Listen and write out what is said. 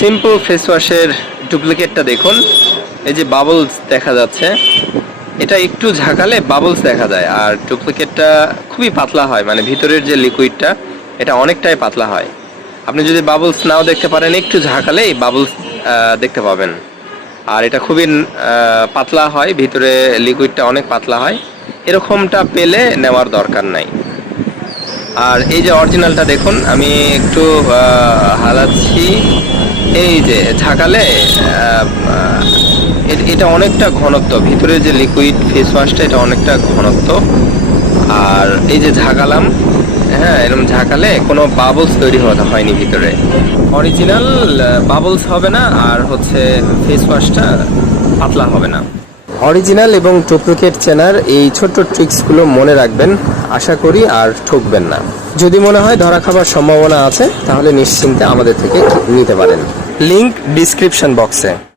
Simple face ওয়াশের ডুপ্লিকেটটা দেখুন। এই যে বাবলস দেখা যাচ্ছে। এটা একটু ঝাঁকালে বাবলস দেখা যায়। আর ডুপ্লিকেটটা খুবই পাতলা হয়। মানে ভিতরের যে লিকুইডটা এটা অনেকটাই পাতলা হয়। আপনি যদি বাবলস নাও দেখতে পারেন, একটু ঝাঁকালেই বাবলস দেখতে পাবেন। আর এটা খুবই পাতলা হয়। ভিতরে লিকুইডটা অনেক পাতলা হয়। এরকমটা পেলে নেওয়ার দরকার নাই। আর এই যে অরিজিনালটা দেখুন, আমি একটু হালাচ্ছি। এই যে ঝাঁকালে এটা অনেকটা ঘনত্ব। ভিতরে যে লিকুইড ফেস ওয়াশটা এটা অনেকটা ঘনত্ব। আর এই যে ঝাঁকালাম হ্যাঁ এরকম ঝাঁকালে কোনো বাবলস তৈরি হতে হয়নি ভিতরে। অরিজিনাল বাবলস হবে না, আর হচ্ছে ফেস ওয়াশটা পাতলা হবে না। অরিজিনাল এবং ডুপ্লিকেট চেনার এই ছোট্ট ট্রিক্সগুলো মনে রাখবেন, আশা করি আর ঠকবেন না। যদি মনে হয় ধরা খাবার সম্ভাবনা আছে, তাহলে নিশ্চিন্তে আমাদের থেকে নিতে পারেন। লিংক ডিসক্রিপশন বক্সে।